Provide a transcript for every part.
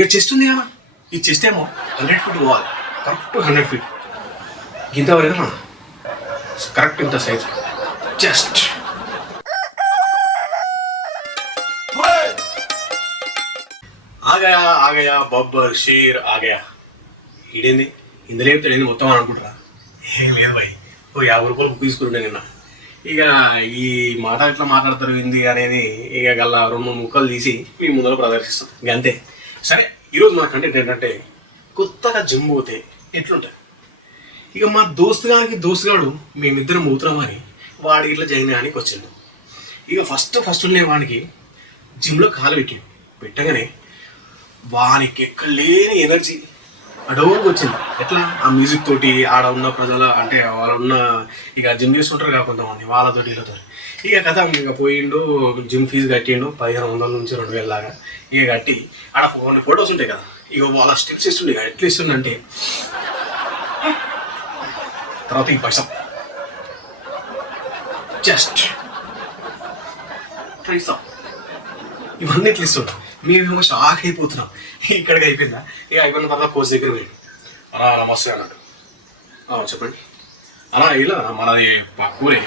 ఇక చెస్ట్ ఉంది కదా, ఈ చెస్ట్ ఏమో 100 ఫీట్ పోవాలి, కరెక్ట్ 100 ఫీట్. ఇంతవరకు కరెక్ట్ ఇంత సైజ్ జస్ట్. ఆగయా బబ్బర్ షేర్ ఆగయా. ఈడేంది ఇందులో చెప్తాడు మొత్తం అని అనుకుంటారా? ఏం లేదు భయ్, ఓ 50 రూపాయలు బుక్ తీసుకుంటుండే నిన్న. ఇక ఈ మాట ఎట్లా మాట్లాడతారు ఏంది అనేది ఇక గల్లా 2-3 ముక్కలు తీసి మీ ముందర ప్రదర్శిస్తాం ఇక అంతే. సరే, ఈరోజు మన కంటెంట్ ఏంటంటే కొత్తగా జిమ్ పోతే ఎట్లుంటుంది. ఇక మా దోస్తుగాడు మేమిద్దరం పోతున్నామని వాడి ఇట్లా జాయిన్ కానీ వచ్చిండు. ఇక ఫస్ట్ ఉండే వానికి జిమ్లో కాలు పెట్టగానే వానికి ఎక్కలేని ఎనర్జీ అడవుకు వచ్చింది. ఎట్లా ఆ మ్యూజిక్ తోటి ఆడ ఉన్న ప్రజల అంటే వాళ్ళు ఉన్న ఇక జిమ్ చేస్తుంటారు కదా కొంతమంది, వాళ్ళతోటి వీళ్ళతో ఇక కథ ఇక పోయిండు. జిమ్ ఫీజు కట్టిండు 1500 నుంచి 2000 దాకా. ఇక కట్టి ఆడ కొన్ని ఫొటోస్ ఉంటాయి కదా, ఇక వాళ్ళ స్టెప్స్ ఇస్తుండే. ఎట్లా ఇస్తుండంటే తర్వాత ఈ పైసా జస్ట్ పైసా ఇవన్నీ ఎట్లా ఇస్తుంటాం. మేమేమో షాక్ అయిపోతున్నాం. ఇక్కడికి అయిపోయిందా? ఇక అయిపోయిన తర్వాత కోచ్ దగ్గర పోయాడు. అలా నమస్తే అన్నాడు. చెప్పండి అలా ఇలా మనది ఊరే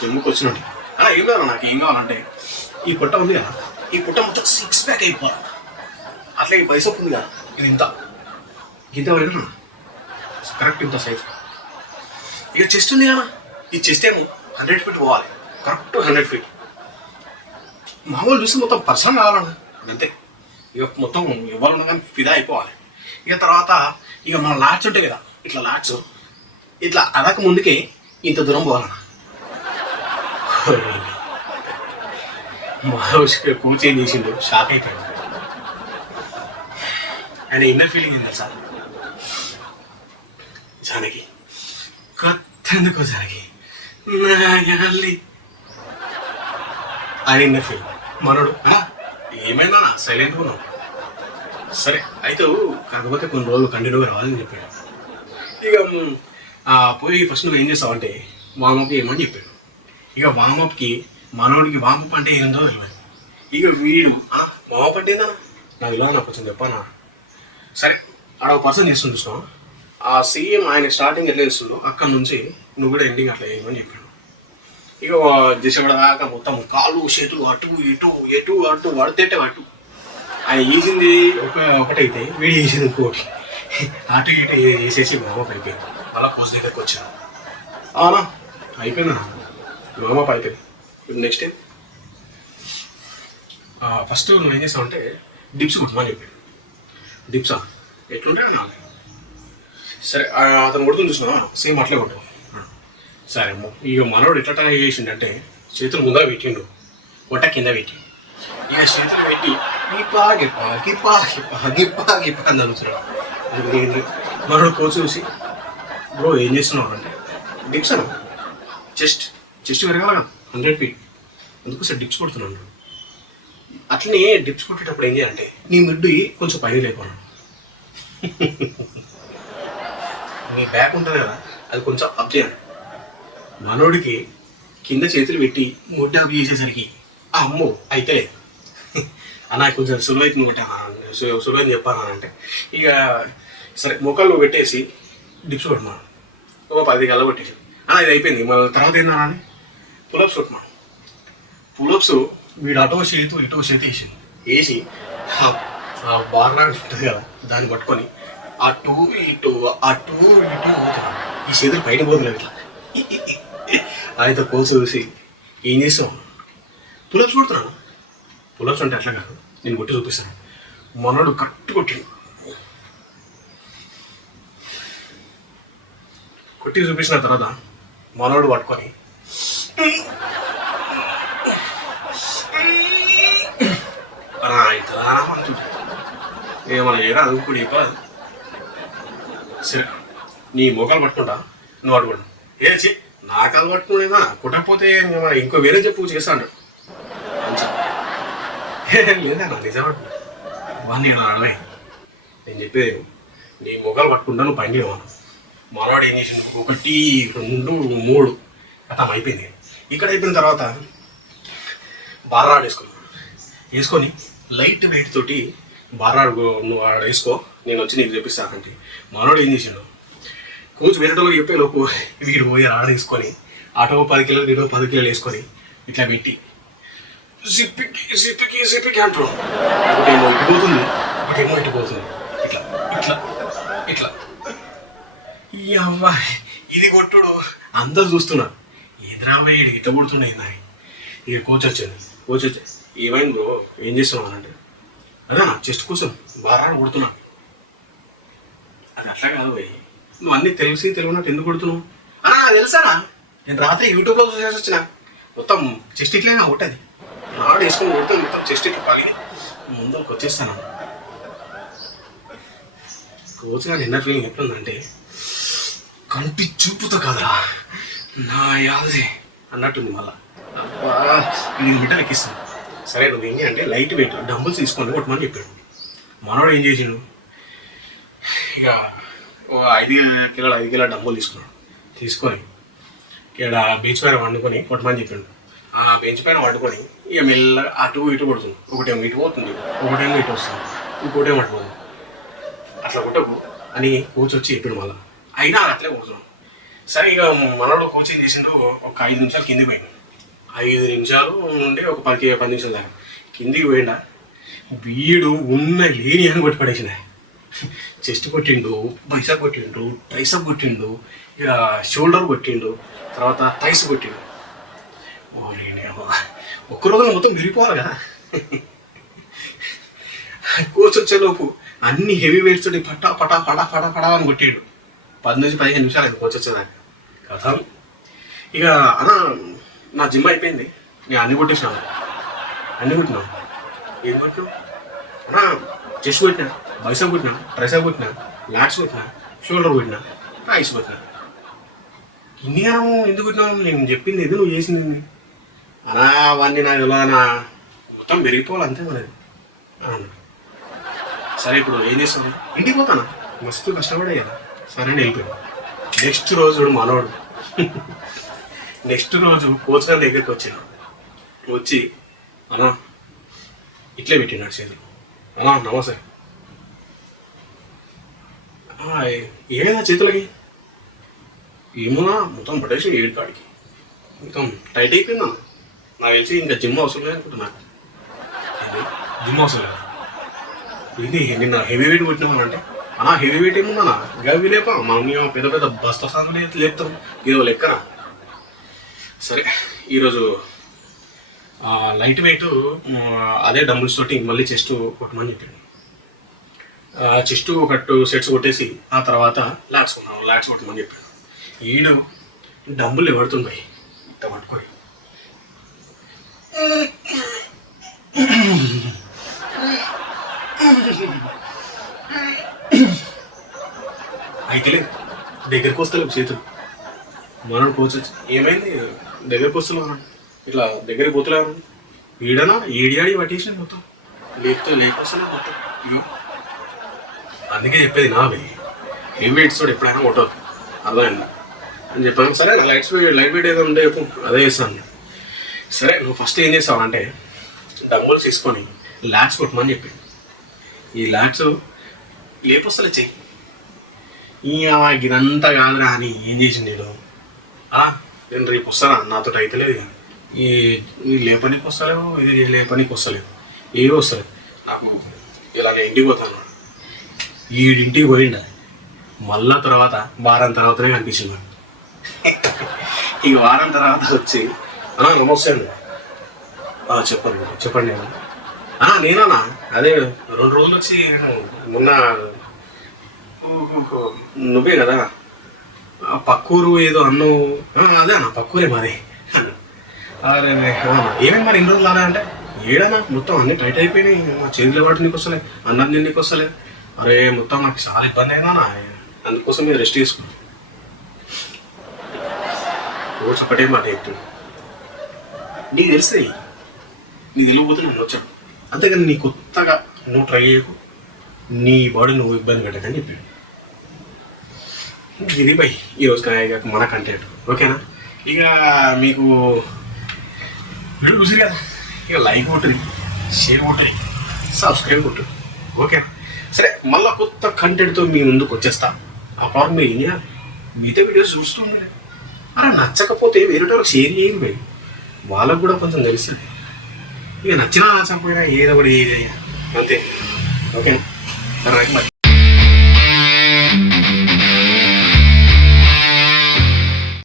జమ్ముకి వచ్చినట్టు అలా ఏం కావాలి, నాకు ఏం కావాలంటే ఈ పుట్ట ఉంది కదా, ఈ పుట్ట మొత్తం 6 ప్యాక్ అయిపోవాలి. అట్లా ఈ పైసా ఉంది కదా, ఇది ఇంత వరకు కరెక్ట్ ఇంత సైజ్. ఇక చెస్ట్ ఉంది కదా, ఈ చెస్ట్ ఏమో 100 ఫీట్ పోవాలి, కరెక్ట్ 100 ఫీట్. మామూలు చూస్తే మొత్తం పర్సన్ కావాలన్నా అంతే. ఇక మొత్తం ఇవ్వాలన్నా కానీ ఫిదా అయిపోవాలి. ఇక తర్వాత ఇక మన లాట్స్ ఉంటాయి కదా, ఇట్లా లాట్స్ ఇట్లా అదక ముందుకే ఇంత దూరం పోవాలన్నా. మా కూర్చేం చేసిండు, షాక్ అయిపోయాడు. ఆయన ఇన్నర్ ఫీలింగ్ ఏంటో సార్, జానకి కొత్తెందుకో జానకి ఆయన ఇన్నర్ ఫీలింగ్. మనోడు ఏమైందా సైలెంట్గా ఉన్నావు. సరే అయితే కాకపోతే కొన్ని రోజులు కంటిన్యూగా రావాలని చెప్పాడు. ఇక పోయి ఫస్ట్ నువ్వు ఏం చేస్తావంటే వామప్ ఏమని చెప్పాడు. ఇక వామప్కి మనోడికి వామప్ అంటే ఏందో తెలియదు. ఇక వీడు వామప్ అంటే ఏందన్నా నాకు ఇలా నాకు కొంచెం చెప్పానా. సరే ఆడ ఒక పర్సన్ చేస్తుంది చూస్తాం, ఆ సేమ్ ఆయన స్టార్టింగ్ ఎట్లా చేస్తుందో అక్కడ నుంచి నువ్వు కూడా ఎండింగ్ అట్లా చేయమని చెప్పాడు. ఇక దిశగడ దాకా మొత్తం కాళ్ళు చేతులు అటు ఎటు పడితేటే అటు. ఆయన వేసింది ఒకటైతే వీడు వేసింది ఇంకోటి, అటు ఇటు వేసేసి వామప్ అయిపోయింది. మళ్ళీ కోచ్ దగ్గరికి వచ్చాను. అవునా అయిపోయిందా వామప్ అయిపోయింది. ఇప్పుడు నెక్స్ట్ టైం ఫస్ట్ నువ్వు ఏం చేస్తావంటే డిప్స్ కుట్టమని చెప్పాడు. డిప్సా ఎట్లుంటాయి నాకు సరే అతను కొడుతుంది చూసినా సేమ్ అట్లే కొట్టావు. సరే ఇక మనోడు ఎట్లా ట్రై చేసిండంటే చేతులు ముందర పెట్టిండు, కొట్ట కింద పెట్టి ఇక చేతులు పెట్టి గిప్పా అని అడుగుతున్నాడు. మనోడు కోచ్ చూసి బ్రో ఏం చేస్తున్నావు అంటే డిప్స్ అన్న చెస్ట్ పెరగాల 100 ఫీట్ అందుకు సార్ డిప్స్ కొడుతున్నాడు. అట్లనే డిప్స్ కొట్టేటప్పుడు ఏం చేయాలంటే నీ మిడ్డు కొంచెం పైన లేకున్నాడు, నీ బ్యాక్ ఉంటుంది కదా అది కొంచెం అప్ చేయాలి. మనోడికి కింద చేతులు పెట్టి ముడ్డ చేసేసరికి అమ్మో అయితే అన్న కొంచెం సులువైతుంది ఒకటి సులువైంది చెప్పాను అంటే ఇక సరే మొక్కలు పెట్టేసి డిప్స్ కొట్టున్నాను. ఒక 10 గల్ల కొట్టేసి ఇది అయిపోయింది. మన తర్వాత ఏందన్నా అని పులప్స్ కొట్టున్నాను. పులప్స్ వీడు అటో చేతు ఇటో చేతి వేసి బార్లాంటి ఉంటుంది కదా దాన్ని పట్టుకొని అటు ఇటు పోతున్నాను. ఈ చేతులు పైన పోతున్నాను ఇట్లా. ఆయనతో కోల్స్ చూసి ఏం చేసావు పులప్స్ కొడుతున్నాను. పులప్స్ అంటే అట్లా కాదు, నేను కొట్టి చూపిస్తాను. మనోడు కరెక్ట్ కొట్టి చూపించిన తర్వాత మనోడు పట్టుకొని అంటుంటే ఏమన్నా చేయరా అది కూడా చెప్పాలి. సరే నీ మొక్కలు పట్టుకుంటా నువ్వు అడుగుంటా ఏచి నాకు అది పట్టుకునేదా కుట్టకపోతే ఇంకో వేరే చెప్పు చేస్తాను లేదా నిజం బాగా అడవే నేను చెప్పేది నీ మొక్కలు పట్టుకుంటా నువ్వు పని చేయమను. మనవాడు ఏం చేసింది 1 2 3 అర్థం అయిపోయింది. ఇక్కడ అయిపోయిన తర్వాత బార్రాడ్ వేసుకొని లైట్ వెయిట్ తోటి బారాడు నువ్వు ఆడ వేసుకో, నేను వచ్చి నీకు చెప్పిస్తానంటే మనోడు ఏం చేసాడు, కోచ్ వేరేటోళ్ళకి చెప్పే లోపు వీడు పోయి ఆడ వేసుకొని ఆటో 10 కిలోలు వీడో 10 కిలోలు వేసుకొని ఇట్లా పెట్టి జిప్పికి అంటాడు. ఒకటేమో ఇటు పోతుంది, ఒకటేమో ఇటు పోతుంది, ఇట్లా ఇట్లా ఇట్లా. ఈ అవ్వ ఇది కొట్టుడు అందరు చూస్తున్నారు, ఎదురావే ఇట్లా కొడుతున్నాయి అని. ఇక కోచ్ వచ్చి ఏమైంది బ్రో, ఏం చేస్తున్నావు అంటే, అదే నా చెస్ట్ కోసం బాగా కొడుతున్నా. అది అట్లా కాదు పోయి, నువ్వు అన్నీ తెలియనట్టు ఎందుకు కొడుతున్నావు? నాకు తెలుసానా, నేను రాత్రి యూట్యూబ్లో చూసేసి వచ్చిన, మొత్తం చెస్ట్ ఇట్లే కొట్టది, నాడు వేసుకొని కొడుతుంది, మొత్తం చెస్ట్ ఇట్లా పగిలి ముందుకు వచ్చేస్తాను. కోచ్ గారు నిన్న ఫీలింగ్ ఎట్లుందంటే, కంటి చూపుతో కదా నా యాదే అన్నట్టుంది. మళ్ళా ఇది మిటర్ ఎక్కిస్తాను. సరే నువ్వు ఏంటి అంటే లైట్ వెయిట్ డంబుల్స్ తీసుకోండి కొట్టమని చెప్పాడు. మనోడు ఏం చేసాడు, ఇక 5 కిలోల డంబుల్ తీసుకొని ఇక్కడ బీచ్ పైన వండుకొని కొట్టమని చెప్పాడు. ఆ బెంచ్ పైన వండుకొని ఇక మెల్లగా అటు ఇటు కొడుతుంది. ఒకటేమో ఇటు పోతుంది, ఒకటేమో ఇటు వస్తుంది, ఇంకోటేమో అటు పోతుంది. అట్లా కొట్టకు అని కోచ్ వచ్చి చెప్పాడు. మళ్ళీ అయినా అట్లే కొడుతున్నాం. సరే ఇక మనోడు కోచ్ ఏం చేసిండు, ఒక 5 నిమిషాలు కిందికి పోయిండు. 5 నిమిషాలు నుండి ఒక 10 నిమిషాల దాకా కిందికి పోయిండా. వీడు ఉన్న లేని అని కొట్టి పడేసిన. చెస్ట్ కొట్టిండు, బైసా కొట్టిండు, ట్రైసప్ కొట్టిండు, ఇక షోల్డర్ కొట్టిండు, తర్వాత థైస్ కొట్టిండు. ఒక్కరోజు మొత్తం విరిగిపోవాలి కదా. కోచ్ వచ్చేలోపు అన్ని హెవీ వెయిట్స్ తోటి పటా పటా పడా పడా పడా అని కొట్టిండు. 10 నుంచి 15 నిమిషాలు అయింది కోచ్ వచ్చేదాకా కదా. ఇక అన్న నా జిమ్ అయిపోయింది, నేను అన్ని కొట్టేసినాను. ఏం కొట్టినావు అన్నా? చెస్ట్ కొట్టినా, బైసప్ కొట్టినా, ట్రైసప్ కొట్టినా, లాట్స్ కొట్టినా, షోల్డర్ కొట్టినా, థైస్ కొట్టినా. ఇన్ని కాలం ఎందుకు కొట్టినావు? నేను చెప్పింది ఇది, నువ్వు చేసింది అనా. అవన్నీ నాకు ఎలా మొత్తం పెరిగిపోవాలి అంతే మనది అన్న. సరే ఇప్పుడు ఏం చేస్తాను, ఇంటికి పోతానా, మస్తు కష్టపడే కదా. సరే అని వెళ్ళిపోయాను. నెక్స్ట్ రోజు మనోడు నెక్స్ట్ రోజు కోచ్ గారి దగ్గరికి వచ్చాను. వచ్చి అన్నా ఇట్లే పెట్టినాడు చేతులు. అన్నా నమస్తే. ఏమైనా చేతులకి? ఏమన్నా మొత్తం పట్టేసి 7 కాడికి మొత్తం టైట్ అయిపోయిందన్న. నాకు తెలిసి ఇంకా జిమ్ అవసరం లేదు అనుకుంటున్నా. జిమ్ అవసరం లేదు. ఇది నిన్న హెవీ వెయిట్ కొట్టినామని అంటే, హెవీ వెయిట్ ఏముందన్నా, గవి లేపా మనం పెద్ద పెద్ద బస్తా సాంగ్లు లేపుతాం, ఇదో లెక్కన. సరే ఈరోజు లైట్ వెయిట్ అదే డంబుల్స్ తోటి మళ్ళీ చెస్ట్ కొట్టమని చెప్పాడు. చెస్ట్ ఒక 2 సెట్స్ కొట్టేసి ఆ తర్వాత లాట్స్ కొట్టమని చెప్పాడు. ఈడు డంబుల్ ఎవడుతుంటాయి ఇంత పట్టుకొని అయితే దగ్గరికి వస్తలేవు చేతులు. మనం కోచ్ వచ్చి ఏమైంది దగ్గరికి వస్తున్నావు, ఇట్లా దగ్గరికి పోతలేవు. ఈడనా ఏడియాడి పట్టేసిన మొత్తం లేకొస్తున్నా మొత్తం. ఇగో అందుకే చెప్పేది నా హెవీ వెయిట్స్ తోడు ఎప్పుడైనా కొట్టదు, అర్థమైందా అని చెప్పాను. సరే నా లైట్ వెయిట్ ఏదో ఉంటే చెప్పు, అదే చేస్తాను. సరే నువ్వు ఫస్ట్ ఏం చేస్తావు అంటే డంబుల్స్ తీసుకొని లాట్స్ కొట్టమని చెప్పి, ఈ లాట్స్ లేపొస్తలే చెయ్యి. ఇదంతా కాదురా అని ఏం చేసింది నేను, నేను రేపు వస్తానా నాతో అయితలేదు. ఈ లేపనికి వస్తలేవు, ఇది లేపనికి వస్తలేవు, ఏవి వస్తలేవు. నాకు ఇలాగ ఇంటికి పోతాను. ఈడింటికి పోయిండ మళ్ళా తర్వాత వారం తర్వాతనే కనిపించింది నాకు. ఈ వారం తర్వాత వచ్చి నమస్తే అండి, చెప్పండి నేనా అదే 2 రోజులు వచ్చి మొన్న నువ్వే కదా పక్కూరు ఏదో అన్నావు. అదే అన్న పక్కూరే మాది అన్న. అరే ఏమేమి మరి 2 రోజులు అలా అంటే, ఏడనా మొత్తం అన్నీ టైట్ అయిపోయినాయి, మా చేతిలో వాటి నీకు వస్తలేదు, అన్నం నీకు వస్తలేదు. అరే మొత్తం నాకు చాలా ఇబ్బంది అయినా, అందుకోసం మీరు రెస్ట్ తీసుకో. రోజు ఒకటే మాట చెప్తుంది, నీకు తెలుస్తాయి, నీకు తెలియకపోతే నన్ను వచ్చాడు. అంతేగాని నీ కొత్తగా నువ్వు ట్రై చేయకు, నీ బాడీ నువ్వు ఇబ్బంది పెట్టకని చెప్పాడు. ఇది బై ఈరోజు మన కంటెంట్, ఓకేనా? ఇక మీకు వీడియో చూసి కదా, ఇక లైక్ కొట్టుది, షేర్ కొట్టుది, సబ్స్క్రైబ్ కొట్టు, ఓకే, సరే మళ్ళీ కొత్త కంటెంట్తో మీ ముందుకు వచ్చేస్తా. ఆ పవర్ మీరు ఏం చేయాలి, మిగతా వీడియోస్ చూస్తూ ఉండాలి. అలా నచ్చకపోతే వేరే వాళ్ళకి షేర్ చేయండి భయ్, వాళ్ళకు కూడా కొంచెం తెలుస్తుంది. ఇక నచ్చినా నచ్చకపోయినా ఏదో ఒకటి అంతే. ఓకే సరే మరి.